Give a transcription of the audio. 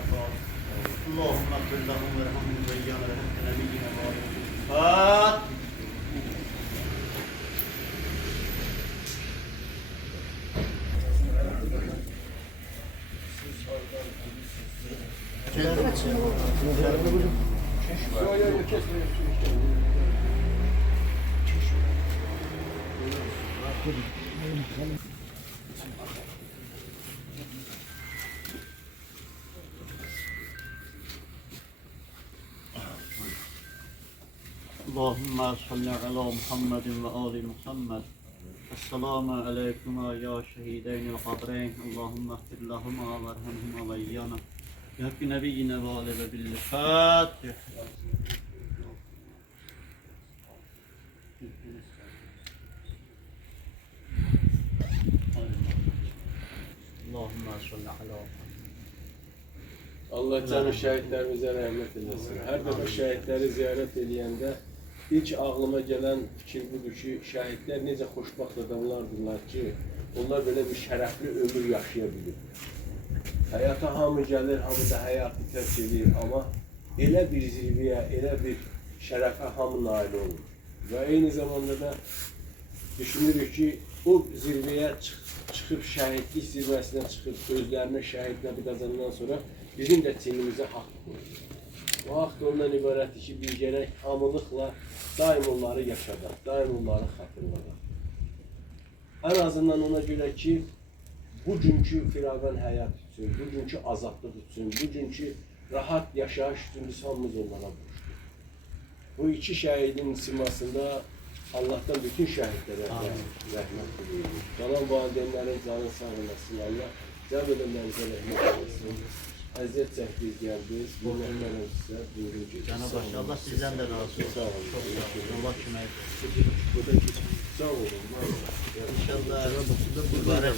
العفاف اللهم اغفر لهم وارحمهم وإيانا بحق نبينا محمد. اللهم صل على محمد وآل محمد. السلام عليكم يا شهيدين القبرين اللهم اغفر لهما وارحمهما وإيانا بحق نبينا وآله بالفاتح. Allahümme salli ala Allah canı şəhidlərimizə rəhmət eləsin. Hər dəfə şəhidləri ziyarət edəndə ilk ağlıma gələn fikir budur ki, şəhidlər necə xoşbaxt adamlardırlar ki, onlar belə bir şərəfli ömür yaşaya bilir. Həyata hamı gəlir, hamı da həyatı tərk edir, amma elə bir zirvəyə, elə bir şərəfə hamı nail olur. Və eyni zamanda da düşünürük ki, o zirvəyə çıxıb, şəhidlik zirvəsinə çıxıb, özlərinə şəhidləri qazandan sonra bizim də çiynimizə haqq qoyur. Bu haqq ondan ibarətdir ki, biz gərək hamılıqla daim onları yaşadaq, daim onları xatırladaq. Ən azından ona görə ki, bugünkü firavan həyat üçün, bugünkü azadlıq üçün, bugünkü rahat yaşayış üçün biz hamımız onlara borçluyuq. Bu iki şəhidin simasında Allah'tan bütün şəhidlərə rəhmət diliyoruz. Qalan valideynlərin canı sağ olasın. Allah cəb edənlərimizə rəhmət eləsin. Əziyyət çəkdiniz, gəldiniz. Minnətlərəm sizə. Buyurun ki. Cenab-ı Hak Allah sizden de razı olsun. Sağ olun. Çok sağ olun. Allah kime Sağ olun. İnşallah mübarek